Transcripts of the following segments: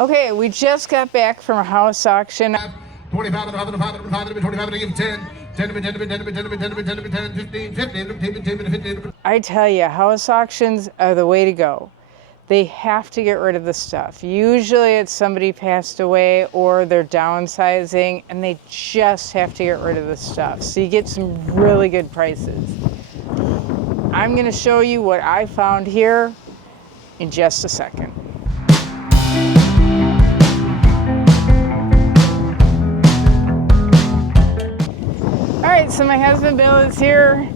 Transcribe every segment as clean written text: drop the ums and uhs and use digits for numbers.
Okay, we just got back from a house auction. 25 and 25 and give 10. 10 to 10 to 10 to 10 to 10 to 10 to 10, 15, 15. I tell you, house auctions are the way to go. They have to get rid of the stuff. Usually it's somebody passed away or they're downsizing and they just have to get rid of the stuff. So you get some really good prices. I'm going to show you what I found here in just a second. All right, so my husband Bill is here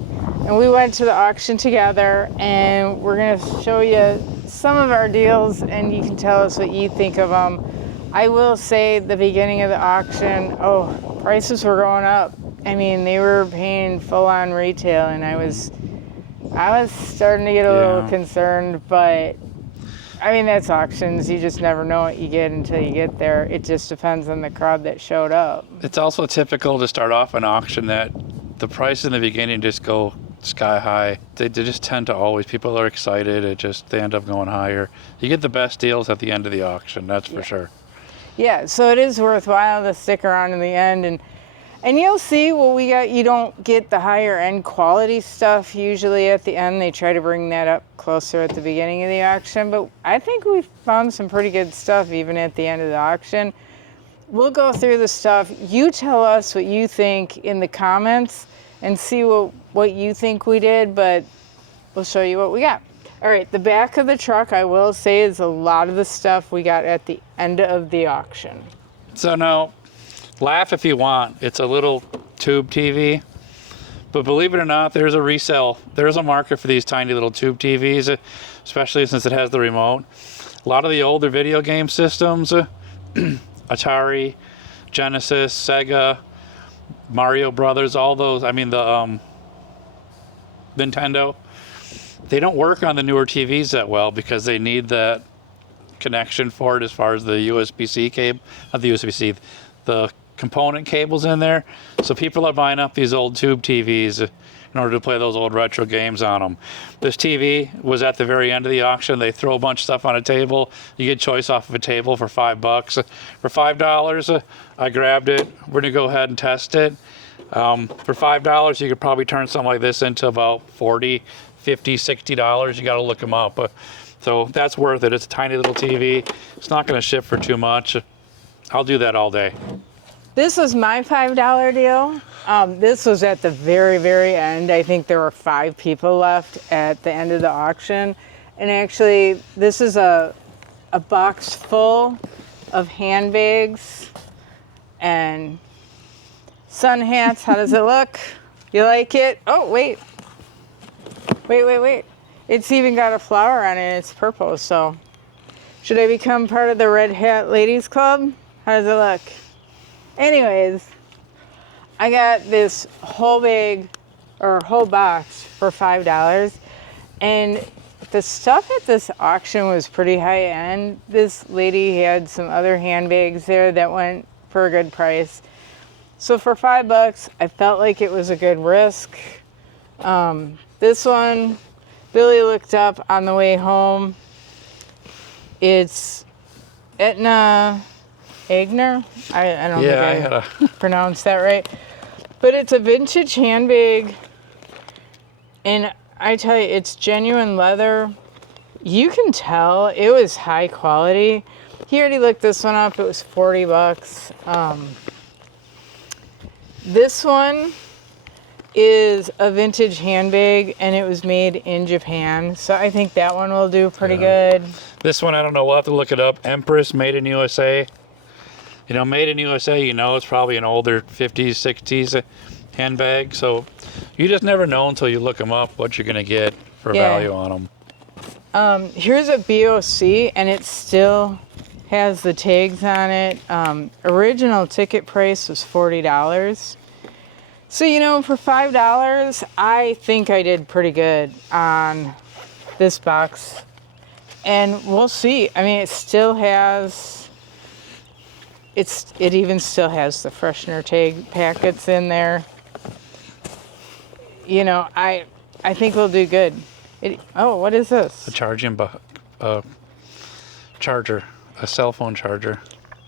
and we went to the auction together and we're going to show you some of our deals and you can tell us what you think of them. I will say the beginning of the auction, prices were going up. I mean, they were paying full on retail and I was starting to get a little concerned, but I mean, that's auctions. You just never know what you get until you get there. It just depends on the crowd that showed up. It's also typical to start off an auction that the price in the beginning just go sky high. They just tend to always, people are excited. They end up going higher. You get the best deals at the end of the auction, that's for sure. Yeah, so it is worthwhile to stick around in the end and you'll see what we got. You don't get the higher end quality stuff usually at the end. They try to bring that up closer at the beginning of the auction, but I think we found some pretty good stuff even at the end of the auction. We'll go through the stuff. You tell us what you think in the comments and see what you think we did, but we'll show you what we got. All right, the back of the truck, I will say, is a lot of the stuff we got at the end of the auction. So now, laugh if you want. It's a little tube TV, but believe it or not, there's a market for these tiny little tube TVs, especially since it has the remote. A lot of the older video game systems, Atari, Genesis, Sega, Mario Brothers, all those, I mean the Nintendo, they don't work on the newer TVs that well because they need that connection for it as far as the USB-C cable, not the USB-C, the component cables in there. So people are buying up these old tube TVs in order to play those old retro games on them. This TV was at the very end of the auction. They throw a bunch of stuff on a table. You get choice off of a table for $5. For $5, I grabbed it. We're gonna go ahead and test it. For $5, you could probably turn something like this into about $40, $50, $60. You gotta look them up. So that's worth it. It's a tiny little TV. It's not gonna ship for too much. I'll do that all day. This was my $5 deal. This was at the very, very end. I think there were 5 people left at the end of the auction. And actually, this is a box full of handbags and sun hats. How does it look? You like it? Oh, wait. Wait. It's even got a flower on it. It's purple, so. Should I become part of the Red Hat Ladies Club? How does it look? Anyways, I got this whole box for $5, and the stuff at this auction was pretty high end. This lady had some other handbags there that went for a good price. So for $5, I felt like it was a good risk. This one, Billy looked up on the way home. It's Etna Agner? I don't think I pronounced that right. But it's a vintage handbag, and I tell you, it's genuine leather. You can tell it was high quality. He already looked this one up. It was $40. This one is a vintage handbag, and it was made in Japan. So I think that one will do pretty good. This one, I don't know. We'll have to look it up. Empress, made in USA. You know, made in USA, you know, it's probably an older 50s, 60s handbag. So you just never know until you look them up what you're going to get for value on them. Here's a BOC, and it still has the tags on it. Original ticket price was $40. So, you know, for $5, I think I did pretty good on this box. And we'll see. I mean, it still has... It even still has the freshener tag packets in there. You know, I think we'll do good. What is this? A charging charger. a cell phone charger.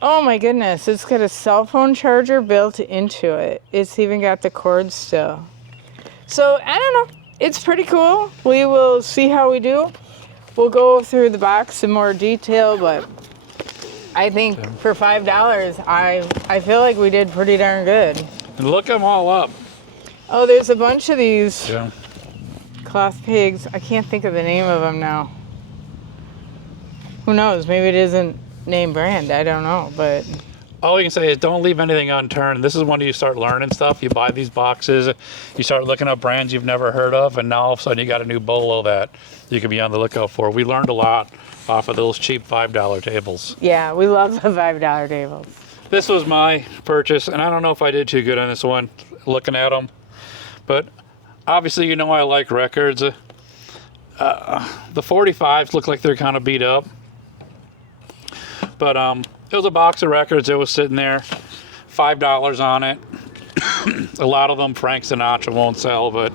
Oh my goodness, it's got a cell phone charger built into it. It's even got the cord still. So, I don't know. It's pretty cool. We will see how we do. We'll go through the box in more detail, but I think for $5, I feel like we did pretty darn good. And look them all up. Oh, there's a bunch of these Yeah. cloth pigs. I can't think of the name of them now. Who knows? Maybe it isn't name brand. I don't know, but All you can say is don't leave anything unturned. This is when you start learning stuff. You buy these boxes, you start looking up brands you've never heard of, and now all of a sudden you got a new bolo that you can be on the lookout for. We learned a lot off of those cheap $5 tables. yeah, we love the $5 tables. This was my purchase, and I don't know if I did too good on this one, looking at them. But obviously, you know I like records. The 45s look like they're kind of beat up. But it was a box of records that was sitting there, $5 on it. A lot of them Frank Sinatra won't sell, but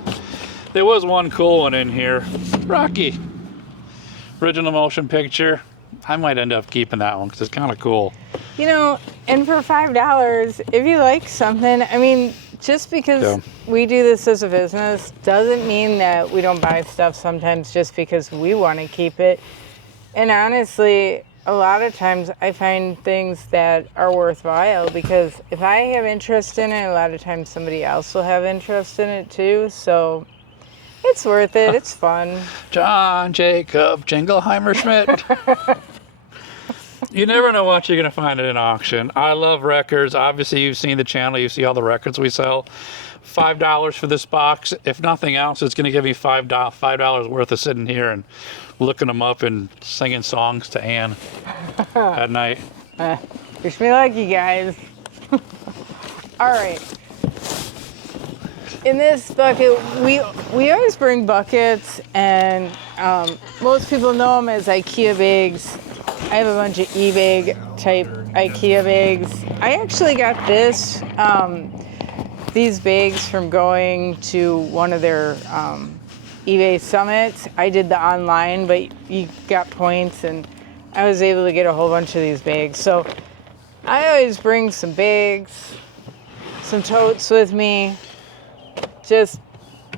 there was one cool one in here. Rocky. Original motion picture. I might end up keeping that one because it's kind of cool. You know, and for $5, if you like something, I mean, just because we do this as a business doesn't mean that we don't buy stuff sometimes just because we want to keep it. And honestly, a lot of times I find things that are worthwhile because if I have interest in it, a lot of times somebody else will have interest in it too. So it's worth it. It's fun. John Jacob Jingleheimer Schmidt. You never know what you're going to find at an auction. I love records. Obviously, you've seen the channel. You see all the records we sell. $5 for this box. If nothing else, it's going to give me $5 worth of sitting here and looking them up and singing songs to Ann at night. Wish me luck, you guys. All right. In this bucket, we always bring buckets, and most people know them as IKEA bags. I have a bunch of eBay type IKEA bags. I actually got these bags from going to one of their eBay summits. I did the online, but you got points, and I was able to get a whole bunch of these bags. So I always bring some bags, some totes with me. Just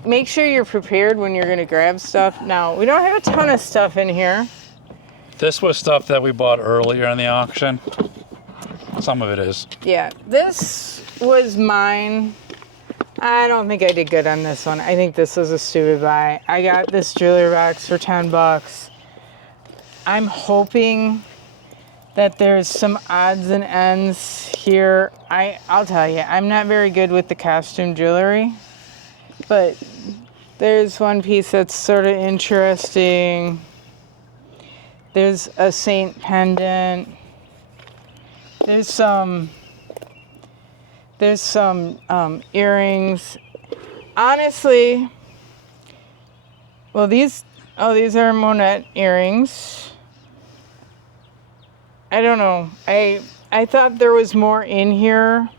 make sure you're prepared when you're going to grab stuff. Now, we don't have a ton of stuff in here. This was stuff that we bought earlier in the auction. Some of it is. Yeah, this was mine. I don't think I did good on this one. I think this was a stupid buy. I got this jewelry box for $10. I'm hoping that there's some odds and ends here. I'll tell you, I'm not very good with the costume jewelry, but there's one piece that's sort of interesting. There's a saint pendant. There's some earrings. Honestly, well, these are Monette earrings. I don't know. I thought there was more in here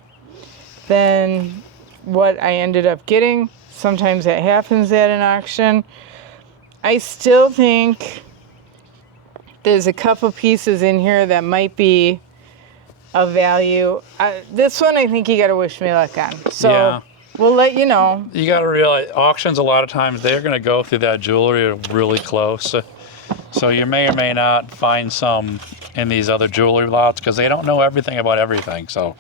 than what I ended up getting. Sometimes that happens at an auction. I still think there's a couple pieces in here that might be of value. This one I think you got to wish me luck on. So we'll let you know. You got to realize auctions a lot of times they're going to go through that jewelry really close. So you may or may not find some in these other jewelry lots because they don't know everything about everything. So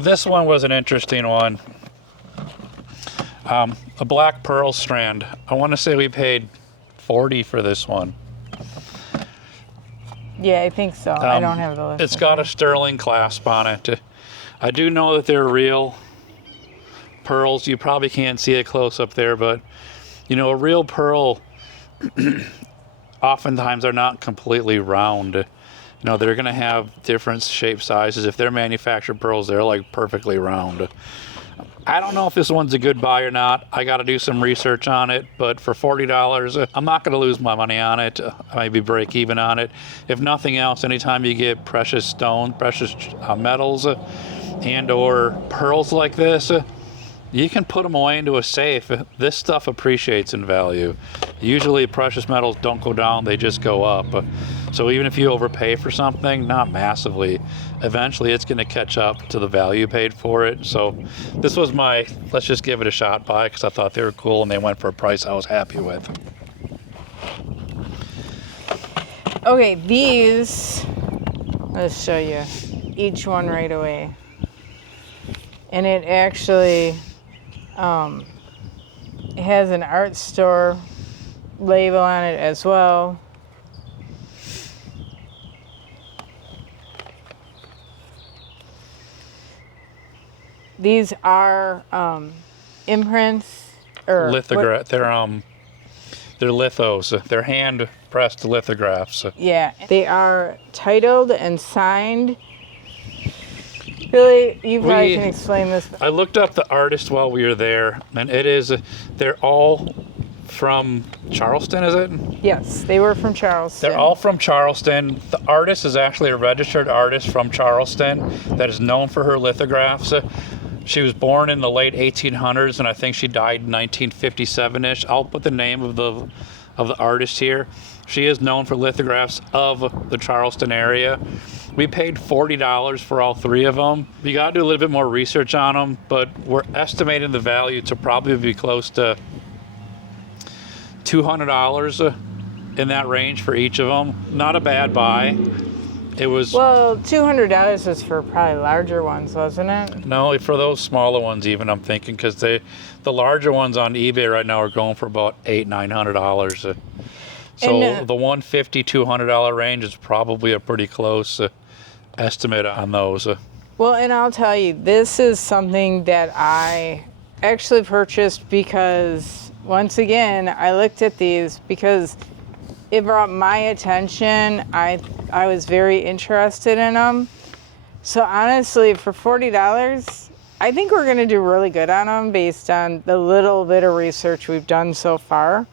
this one was an interesting one. A black pearl strand. I want to say we paid $40 for this one. Yeah, I think so. I don't have the list. It's got a sterling clasp on it. I do know that they're real pearls. You probably can't see it close up there, but you know, a real pearl oftentimes are not completely round. You know, they're going to have different shape sizes. If they're manufactured pearls, they're like perfectly round. I don't know if this one's a good buy or not. I got to do some research on it, but for $40, I'm not going to lose my money on it. I maybe break even on it. If nothing else, anytime you get precious stone, precious metals, and or pearls like this, you can put them away into a safe. This stuff appreciates in value. Usually precious metals don't go down, they just go up. So even if you overpay for something, not massively, eventually it's going to catch up to the value you paid for it. So this was my, let's just give it a shot buy, because I thought they were cool and they went for a price I was happy with. Okay, these, let's show you each one right away. And it actually it has an art store label on it as well. These are imprints or Lithograph. They're lithos. They're hand pressed lithographs. Yeah, they are titled and signed. Billy, you probably can explain this. I looked up the artist while we were there, and they're all from Charleston, is it? Yes, they were from Charleston. They're all from Charleston. The artist is actually a registered artist from Charleston that is known for her lithographs. She was born in the late 1800s, and I think she died in 1957-ish. I'll put the name of the artist here. She is known for lithographs of the Charleston area. We paid $40 for all three of them. You got to do a little bit more research on them, but we're estimating the value to probably be close to $200 in that range for each of them. Not a bad buy. It was, well, $200 is for probably larger ones, wasn't it? no, for those smaller ones even, I'm thinking, because the larger ones on eBay right now are going for about $800-900. So And, the $150, $200 range is probably a pretty close estimate on those. Well, and I'll tell you, this is something that I actually purchased because, once again, I looked at these because it brought my attention. I was very interested in them. So honestly, for $40, I think we're going to do really good on them based on the little bit of research we've done so far.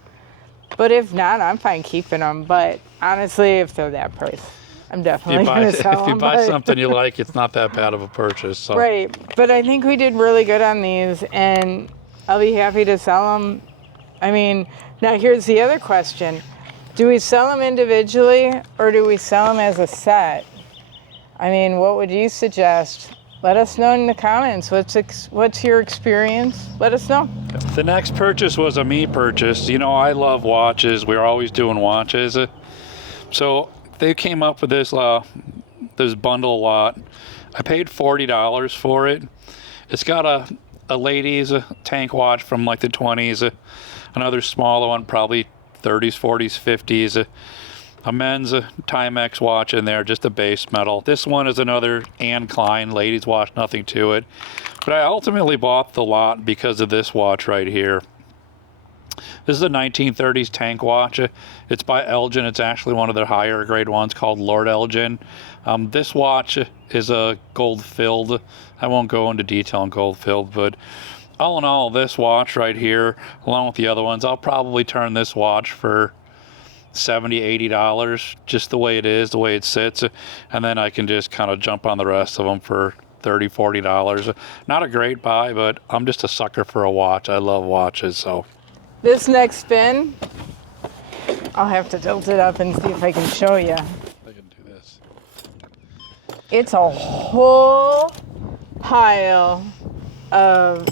But if not, I'm fine keeping them. But honestly, if they're that price, I'm definitely going to sell them. If you buy something you like, it's not that bad of a purchase. So. Right. But I think we did really good on these, and I'll be happy to sell them. I mean, now here's the other question. Do we sell them individually, or do we sell them as a set? I mean, what would you suggest? Let us know in the comments. What's your experience? Let us know. The next purchase was a me purchase. You know, I love watches. We're always doing watches. So they came up with this bundle lot. I paid $40 for it. It's got a ladies tank watch from like the 20s, another smaller one, probably 30s, 40s, 50s. A men's Timex watch in there, just a base metal. This one is another Anne Klein ladies watch, nothing to it. But I ultimately bought the lot because of this watch right here. This is a 1930s tank watch. It's by Elgin. It's actually one of their higher grade ones called Lord Elgin. This watch is a gold filled. I won't go into detail on gold filled, but all in all, this watch right here, along with the other ones, I'll probably turn this watch for $70-80, just the way it is, the way it sits, and then I can just kind of jump on the rest of them for $30-40. Not a great buy, but I'm just a sucker for a watch. I love watches. So This next spin, I'll have to tilt it up and see if I can show you. I can do this. It's a whole pile of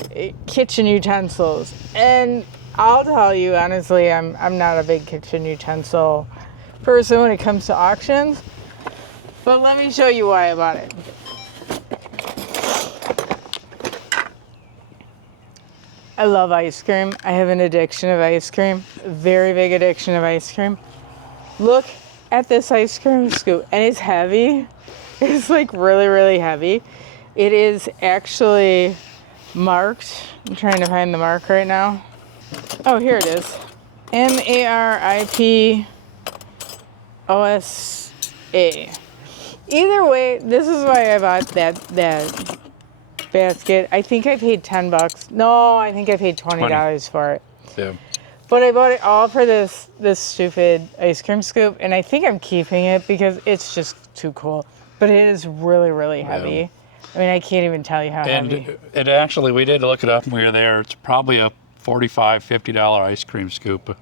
kitchen utensils, and I'll tell you honestly, I'm not a big kitchen utensil person when it comes to auctions, but let me show you why I bought it. I love ice cream. I have an addiction of ice cream, a very big addiction of ice cream. Look at this ice cream scoop, and it's heavy. It's like really, really heavy. It is actually marked. I'm trying to find the mark right now. Oh, here it is. MARIPOSA. Either way, this is why I bought that basket. I think I paid $10. No, I think I paid $20 for it. Yeah. But I bought it all for this stupid ice cream scoop, and I think I'm keeping it because it's just too cool. But it is really, really heavy. Yeah. I mean, I can't even tell you how heavy. And it actually, we did look it up when we were there. It's probably a $45-50 ice cream scoop.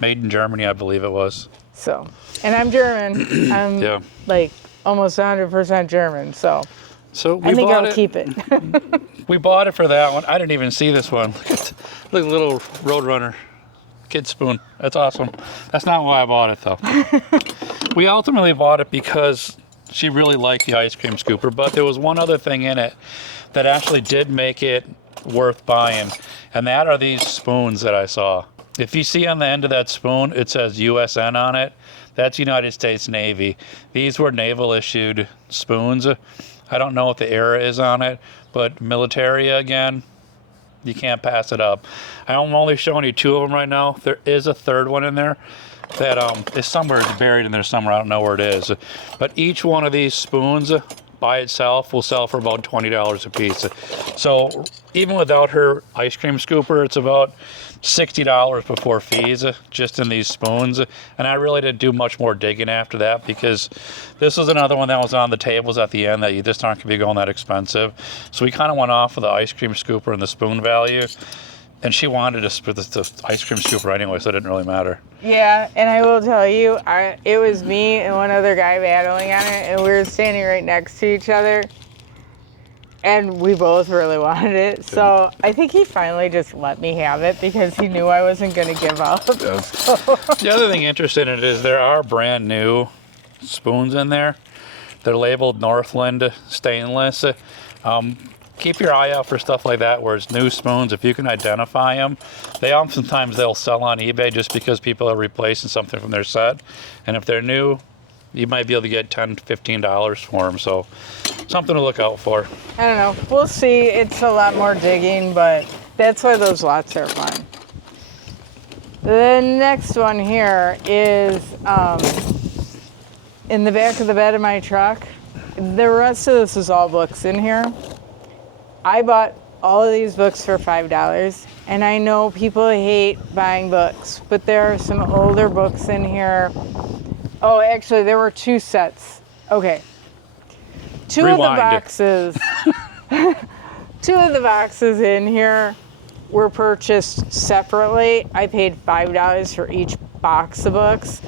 Made in Germany, I believe it was. So, and I'm German. I'm Yeah. like almost 100% German. So So we I think bought I'll it. keep it. We bought it for that one. I didn't even see this one. Look at the little Roadrunner kid spoon. That's awesome. That's not why I bought it though. We ultimately bought it because she really liked the ice cream scooper, but there was one other thing in it that actually did make it worth buying, and that are these spoons that I saw. If you see on the end of that spoon, it says USN on it. That's United States Navy. These were naval issued spoons. I don't know what the era is on it, but military again, you can't pass it up. I'm only showing you 2 of them right now. There is a third one in there that is somewhere, it's buried in there somewhere. I don't know where it is. But each one of these spoons by itself will sell for about $20 a piece. So even without her ice cream scooper, it's about $60 before fees just in these spoons. And I really didn't do much more digging after that because this was another one that was on the tables at the end that you just aren't going to be going that expensive. So we kind of went off of the ice cream scooper and the spoon value. And she wanted us for the ice cream scooper anyway, so it didn't really matter. Yeah, and I will tell you, it was me and one other guy battling on it, and we were standing right next to each other, and we both really wanted it. So I think he finally just let me have it because he knew I wasn't going to give up. The other thing interesting in it is there are brand new spoons in there. They're labeled Northland stainless. Keep your eye out for stuff like that where it's new spoons. If you can identify them, oftentimes they'll sell on eBay just because people are replacing something from their set. And if they're new, you might be able to get $10 to $15 for them. So something to look out for. I don't know. We'll see. It's a lot more digging, but that's why those lots are fun. The next one here is in the back of the bed of my truck. The rest of this is all books in here. I bought all of these books for $5, and I know people hate buying books, but there are some older books in here. Oh, actually, there were 2 sets. Okay. Two of the boxes in here were purchased separately. I paid $5 for each box of books.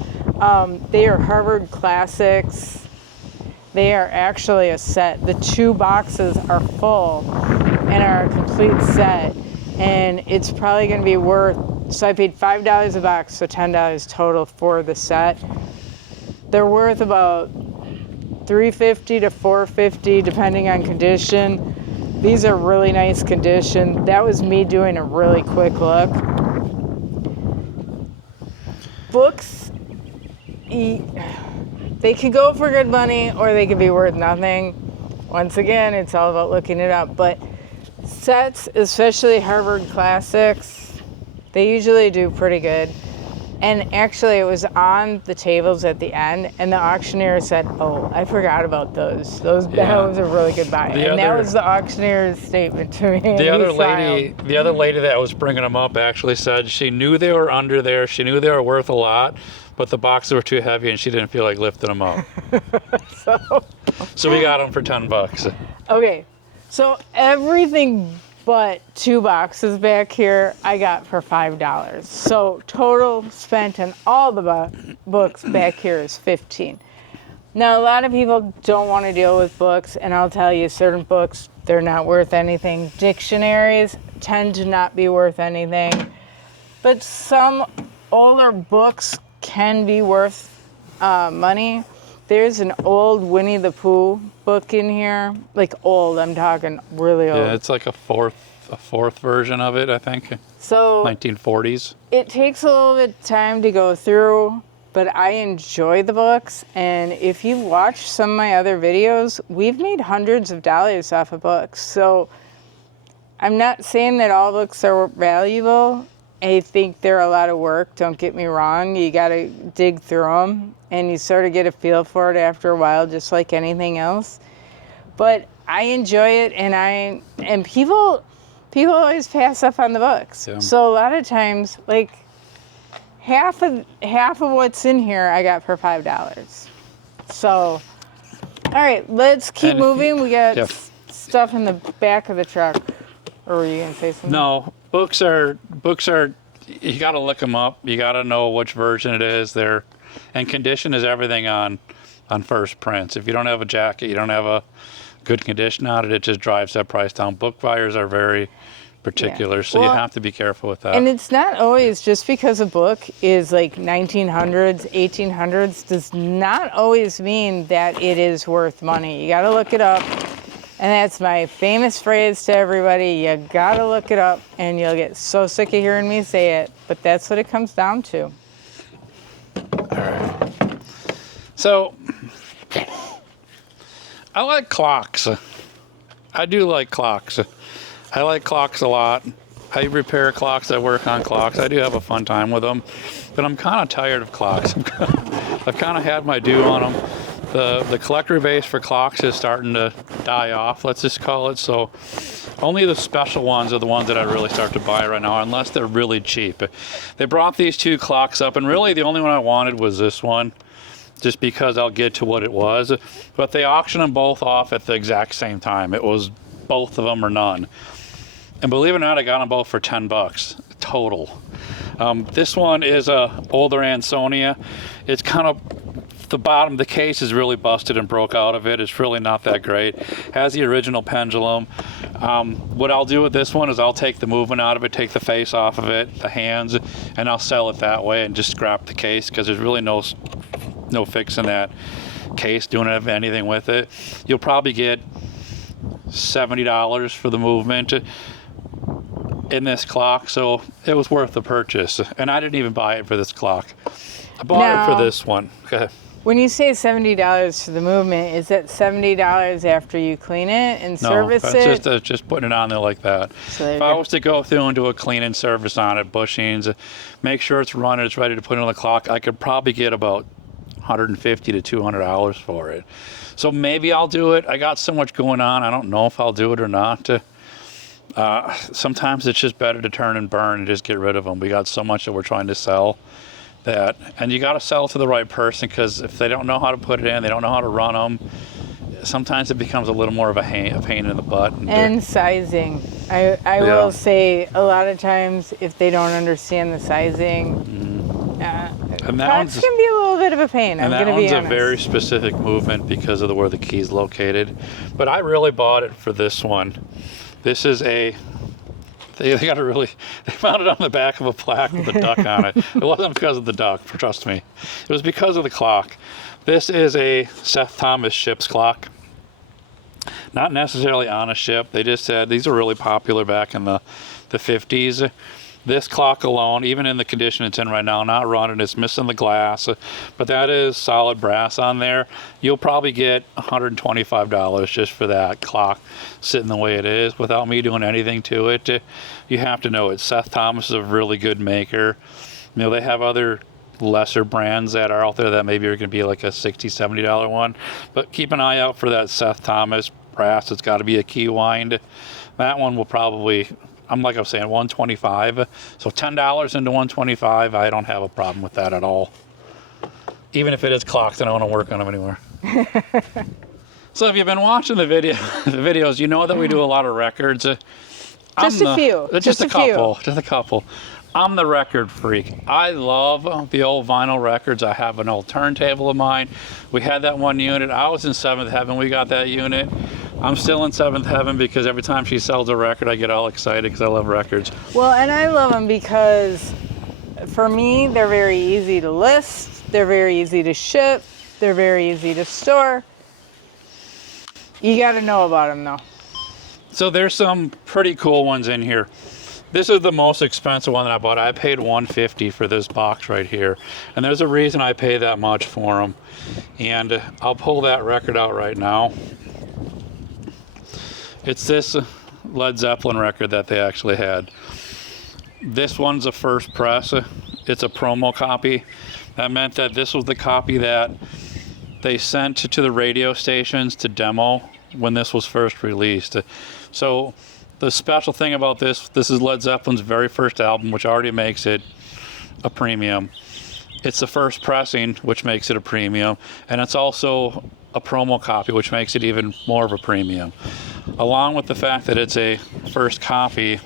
They are Harvard Classics. They are actually a set. The 2 boxes are full and are a complete set. And it's probably going to be worth, so I paid $5 a box, so $10 total for the set. They're worth about $350 to $450 depending on condition. These are really nice condition. That was me doing a really quick look. Books, they could go for good money or they could be worth nothing. Once again, it's all about looking it up. But sets, especially Harvard Classics, they usually do pretty good. And actually, it was on the tables at the end, and the auctioneer said, "Oh, I forgot about those. That was a really good buy." That was the auctioneer's statement to me. The other lady that was bringing them up actually said she knew they were under there. She knew they were worth a lot, but the boxes were too heavy, and she didn't feel like lifting them up. So we got them for $10. Okay, so everything but 2 boxes back here I got for $5. So total spent on all the books back here is $15. Now a lot of people don't want to deal with books, and I'll tell you, certain books, they're not worth anything. Dictionaries tend to not be worth anything, but some older books can be worth money. There's an old Winnie the Pooh book in here, like old, I'm talking really old. Yeah, it's like a fourth version of it, I think. So 1940s. It takes a little bit of time to go through, but I enjoy the books. And if you watch some of my other videos, we've made hundreds of dollars off of books. So I'm not saying that all books are valuable. I think they're a lot of work, don't get me wrong. You got to dig through them, and you sort of get a feel for it after a while, just like anything else. But I enjoy it, and people always pass up on the books. Yeah. So a lot of times, like half of what's in here, I got for $5. So, all right, let's keep moving. We got stuff in the back of the truck. Or were you gonna say something? No, books are. You got to look them up. You got to know which version it is. They're And condition is everything on first prints. If you don't have a jacket, you don't have a good condition on it, it just drives that price down. Book buyers are very particular, so you have to be careful with that. And it's not always, just because a book is like 1900s, 1800s, does not always mean that it is worth money. You got to look it up. And that's my famous phrase to everybody. You got to look it up, and you'll get so sick of hearing me say it. But that's what it comes down to. All right. So, I like clocks. I do like clocks. I like clocks a lot. I repair clocks. I work on clocks. I do have a fun time with them. But I'm kind of tired of clocks. I've kind of had my due on them. The collector base for clocks is starting to die off, let's just call it. So only the special ones are the ones that I really start to buy right now, unless they're really cheap. They brought these two clocks up, and really the only one I wanted was this one, just because I'll get to what it was. But they auctioned them both off at the exact same time. It was both of them or none. And believe it or not, I got them both for $10 total. This one is a older Ansonia. It's kind of, the bottom of the case is really busted and broke out of it. It's really not that great. Has the original pendulum. What I'll do with this one is I'll take the movement out of it, take the face off of it, the hands, and I'll sell it that way and just scrap the case, because there's really no fixing that case, doing anything with it. You'll probably get $70 for the movement in this clock, so it was worth the purchase. And I didn't even buy it for this clock. I bought it for this one. Okay. When you say $70 for the movement, is that $70 after you clean it and service it? No, just putting it on there like that. So if I was to go through and do a clean and service on it, bushings, make sure it's running, it's ready to put on the clock, I could probably get about $150 to $200 for it. So maybe I'll do it. I got so much going on, I don't know if I'll do it or not. Sometimes it's just better to turn and burn and just get rid of them. We got so much that we're trying to sell. And you got to sell to the right person, because if they don't know how to put it in, they don't know how to run them, sometimes it becomes a little more of a pain in the butt. And sizing. I will say, a lot of times, if they don't understand the sizing, clocks can be a little bit of a pain. I'm going to be honest. That one's a very specific movement because of where the key's located. But I really bought it for this one. This is they mounted it on the back of a plaque with a duck on it. It wasn't because of the duck, trust me. It was because of the clock. This is a Seth Thomas ship's clock. Not necessarily on a ship. They just said these were really popular back in the 50s. This clock alone, even in the condition it's in right now, not running, it's missing the glass, but that is solid brass on there. You'll probably get $125 just for that clock sitting the way it is without me doing anything to it. You have to know it. Seth Thomas is a really good maker. You know, they have other lesser brands that are out there that maybe are going to be like a $60, $70 one, but keep an eye out for that Seth Thomas brass. It's got to be a key wind. That one will probably, like I was saying, $125. So $10 into $125, I don't have a problem with that at all. Even if it is clocked, I don't want to work on them anymore. So if you've been watching the videos, you know that we do a lot of records. Just a couple. I'm the record freak. I love the old vinyl records. I have an old turntable of mine. We had that one unit. I was in seventh heaven. We got that unit. I'm still in seventh heaven because every time she sells a record, I get all excited because I love records. Well, and I love them because for me, they're very easy to list. They're very easy to ship. They're very easy to store. You got to know about them though. So there's some pretty cool ones in here. This is the most expensive one that I bought. I paid $150 for this box right here. And there's a reason I pay that much for them. And I'll pull that record out right now. It's this Led Zeppelin record that they actually had. This one's a first press. It's a promo copy. That meant that this was the copy that they sent to the radio stations to demo when this was first released. So the special thing about this is Led Zeppelin's very first album, which already makes it a premium. It's the first pressing, which makes it a premium. And it's also a promo copy, which makes it even more of a premium. Along with the fact that it's a first copy,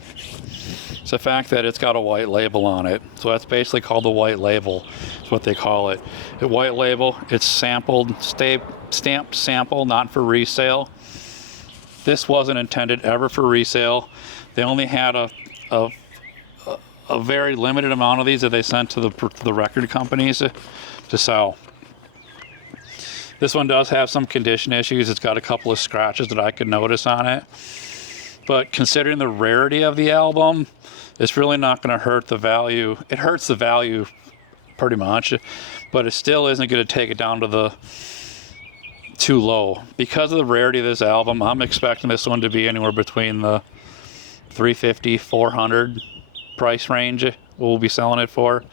It's the fact that it's got a white label on it. So that's basically called the white label. That's what they call it. The white label, it's sampled, stamped sample, not for resale. This wasn't intended ever for resale. They only had a very limited amount of these that they sent to the record companies to sell. This one does have some condition issues. It's got a couple of scratches that I could notice on it. But considering the rarity of the album, it's really not going to hurt the value. It hurts the value pretty much, but it still isn't going to take it down to the too low. Because of the rarity of this album, I'm expecting this one to be anywhere between the $350, $400 price range we'll be selling it for.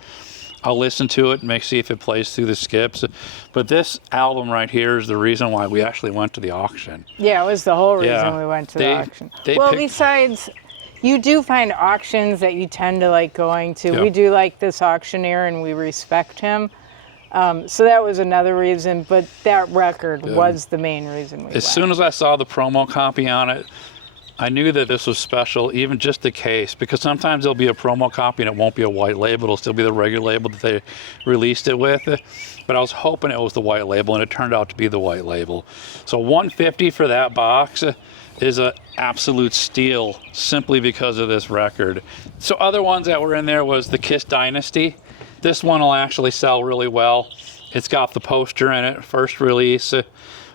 I'll listen to it and see if it plays through the skips. But this album right here is the reason why we actually went to the auction. Yeah, it was the whole reason Yeah. we went to the auction. Well, besides, you do find auctions that you tend to like going to. Yeah. We do like this auctioneer and we respect him. So that was another reason, but that record was the main reason we went. As soon as I saw the promo copy on it, I knew that this was special, even just the case, because sometimes there'll be a promo copy and it won't be a white label. It'll still be the regular label that they released it with. But I was hoping it was the white label, and it turned out to be the white label. So $150 for that box is an absolute steal simply because of this record. So other ones that were in there was the Kiss Dynasty. This one will actually sell really well. It's got the poster in it, first release.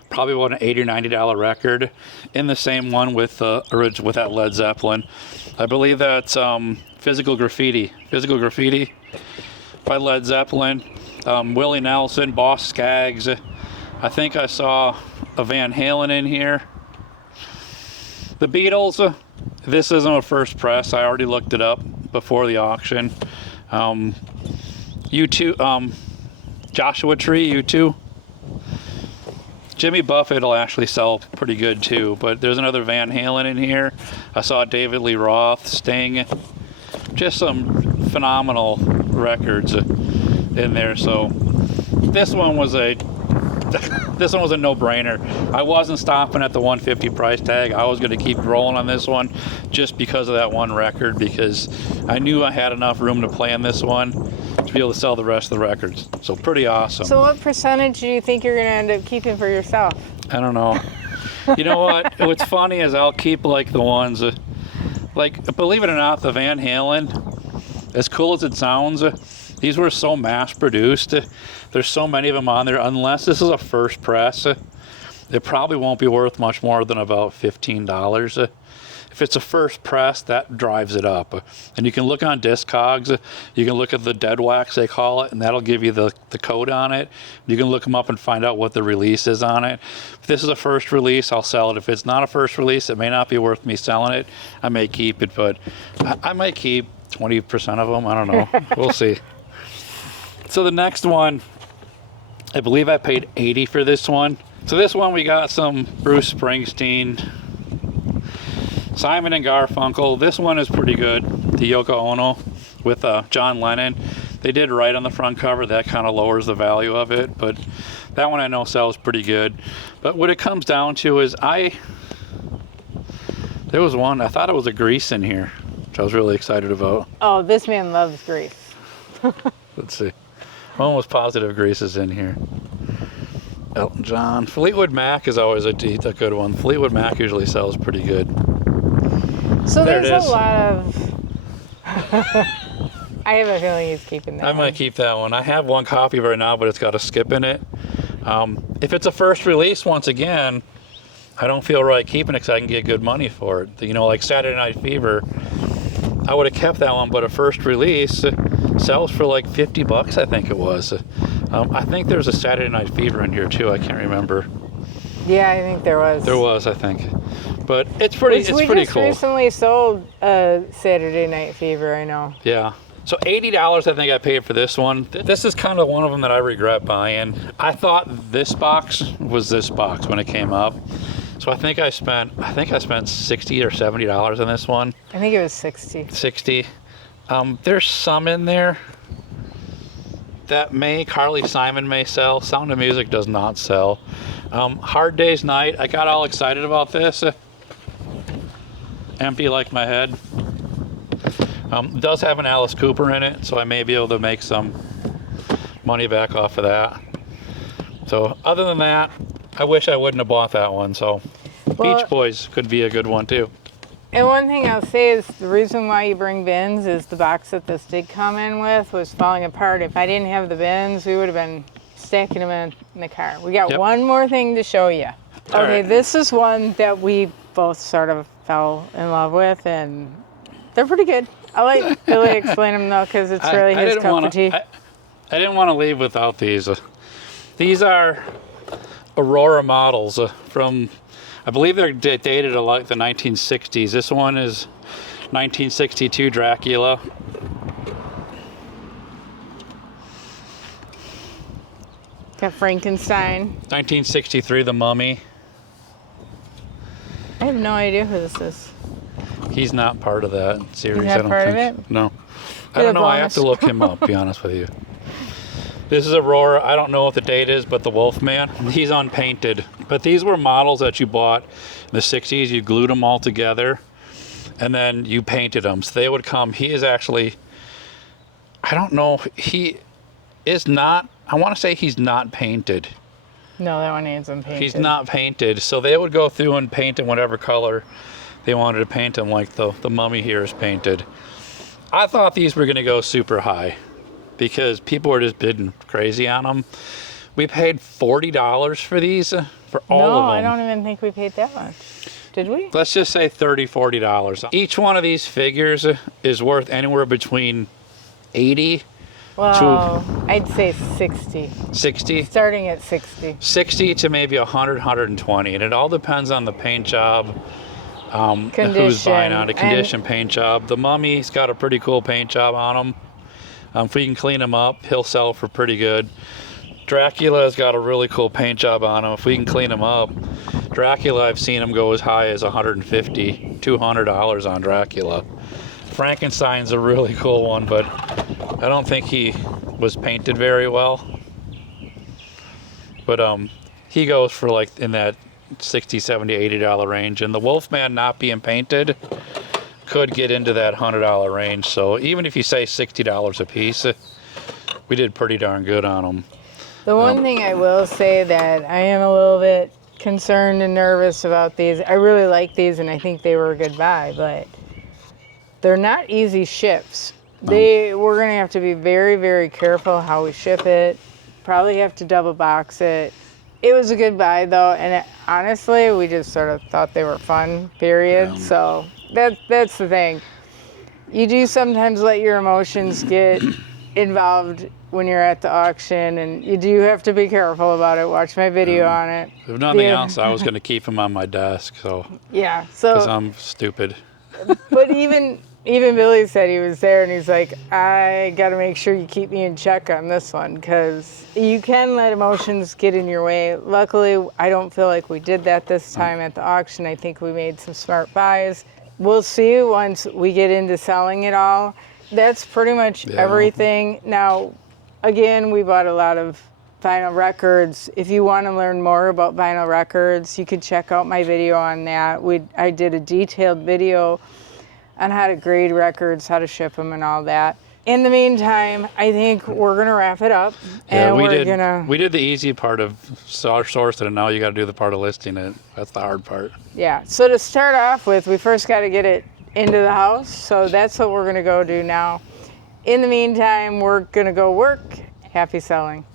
Probably about an $80 or $90 record. In the same one with that Led Zeppelin. I believe that's Physical Graffiti by Led Zeppelin. Willie Nelson, Boss Skaggs. I think I saw a Van Halen in here. The Beatles. This isn't a first press. I already looked it up before the auction. U2, Joshua Tree, U2. Jimmy Buffett will actually sell pretty good too, but there's another Van Halen in here. I saw David Lee Roth, Sting, just some phenomenal records in there. So this one was a no-brainer. I wasn't stopping at the $150 price tag. I was going to keep rolling on this one just because of that one record, because I knew I had enough room to play on this one to be able to sell the rest of the records. So pretty awesome. So what percentage do you think you're going to end up keeping for yourself? I don't know. You know what? What's funny is I'll keep like the ones, like, believe it or not, the Van Halen, as cool as it sounds, these were so mass produced. There's so many of them on there. Unless this is a first press, it probably won't be worth much more than about $15. If it's a first press, that drives it up. And you can look on Discogs, you can look at the dead wax, they call it, and that'll give you the code on it. You can look them up and find out what the release is on it. If this is a first release, I'll sell it. If it's not a first release, it may not be worth me selling it. I may keep it, but I might keep 20% of them. I don't know. We'll see. So the next one, I believe I paid $80 for this one. So this one, we got some Bruce Springsteen, Simon and Garfunkel. This one is pretty good. The Yoko Ono with John Lennon. They did right on the front cover. That kind of lowers the value of it, but that one I know sells pretty good. But what it comes down to is there was one, I thought it was a Grease in here, which I was really excited about. Oh, this man loves Grease. Let's see. One was positive Grease is in here. Elton John. Fleetwood Mac is always a good one. Fleetwood Mac usually sells pretty good. So There there's it is. a lot of... I have a feeling he's keeping that I might keep that one. I have one copy right now, but it's got a skip in it. If it's a first release, once again, I don't feel right keeping it because I can get good money for it. You know, like Saturday Night Fever, I would have kept that one, but a first release sells for like $50, I think it was. I think there's a Saturday Night Fever in here too. I can't remember. Yeah, I think there was. There was, I think. But it's pretty. Which it's we pretty just cool. recently sold Saturday Night Fever, I know. Yeah. So $80 I think I paid for this one. This is kind of one of them that I regret buying. I thought this box was this box when it came up. So I think I spent $60 or $70 on this one. I think it was 60. 60. There's some in there that Carly Simon may sell. Sound of Music does not sell. Hard Day's Night, I got all excited about this. Empty like my head. It does have an Alice Cooper in it, so I may be able to make some money back off of that. So other than that, I wish I wouldn't have bought that one. So Well, Beach Boys could be a good one too. And one thing I'll say is the reason why you bring bins is the box that this did come in with was falling apart. If I didn't have the bins, we would have been stacking them in the car. We got Yep. one more thing to show you. All Okay, right. this is one that we both sort of fell in love with, and they're pretty good. I'll let Billy explain them though, because it's really his cup of tea. I didn't want to leave without these. These are Aurora models from, I believe they're dated to like the 1960s. This one is 1962 Dracula. Got Frankenstein. 1963 The Mummy. I have no idea who this is. He's not part of that series. He's I not don't part of think. it? No. I Get don't a know. I have to bonus. look him up, to be honest with you. This is Aurora. I don't know what the date is, but the Wolfman, he's unpainted. But these were models that you bought in the 60s. You glued them all together, and then you painted them. So they would come. He is actually, I don't know, he is not, I want to say he's not painted. No, that one needs unpainted. He's not painted. So they would go through and paint in whatever color they wanted to paint him, like the Mummy here is painted. I thought these were going to go super high because people were just bidding crazy on them. We paid $40 for these, for all of them. No, I don't even think we paid that much. Did we? Let's just say $30, $40. Each one of these figures is worth anywhere between 80, Well, I'd say 60. 60, Starting at 60. 60 to maybe 100, 120. And it all depends on the paint job. Who's Condition. buying on a condition paint job. The Mummy's got a pretty cool paint job on him. If we can clean him up, he'll sell for pretty good. Dracula's got a really cool paint job on him. If we can clean him up, Dracula, I've seen him go as high as $150, $200 on Dracula. Frankenstein's a really cool one, but I don't think he was painted very well. But he goes for like in that $60, $70, $80 range, and the Wolfman not being painted could get into that $100 range. So even if you say $60 a piece, we did pretty darn good on them. The one thing I will say that I am a little bit concerned and nervous about these. I really like these, and I think they were a good buy, but they're not easy ships. We're going to have to be very, very careful how we ship it. Probably have to double box it. It was a good buy though, and honestly, we just sort of thought they were fun, period. So that's the thing. You do sometimes let your emotions get involved when you're at the auction, and you do have to be careful about it. Watch my video on it. If nothing else, I was going to keep them on my desk, so Yeah, because so, I'm stupid. but even Billy said he was there, and he's like, I got to make sure you keep me in check on this one, because you can let emotions get in your way. Luckily, I don't feel like we did that this time at the auction. I think we made some smart buys. We'll see once we get into selling it all. That's pretty much everything. Now, again, we bought a lot of vinyl records. If you want to learn more about vinyl records, you could check out my video on that. I did a detailed video on how to grade records, how to ship them, and all that. In the meantime, I think we're gonna wrap it up, and we did the easy part of sourcing, and now you got to do the part of listing it. That's the hard part. Yeah. So to start off with, we first got to get it into the house. So that's what we're gonna go do now. In the meantime, we're gonna go work. Happy selling.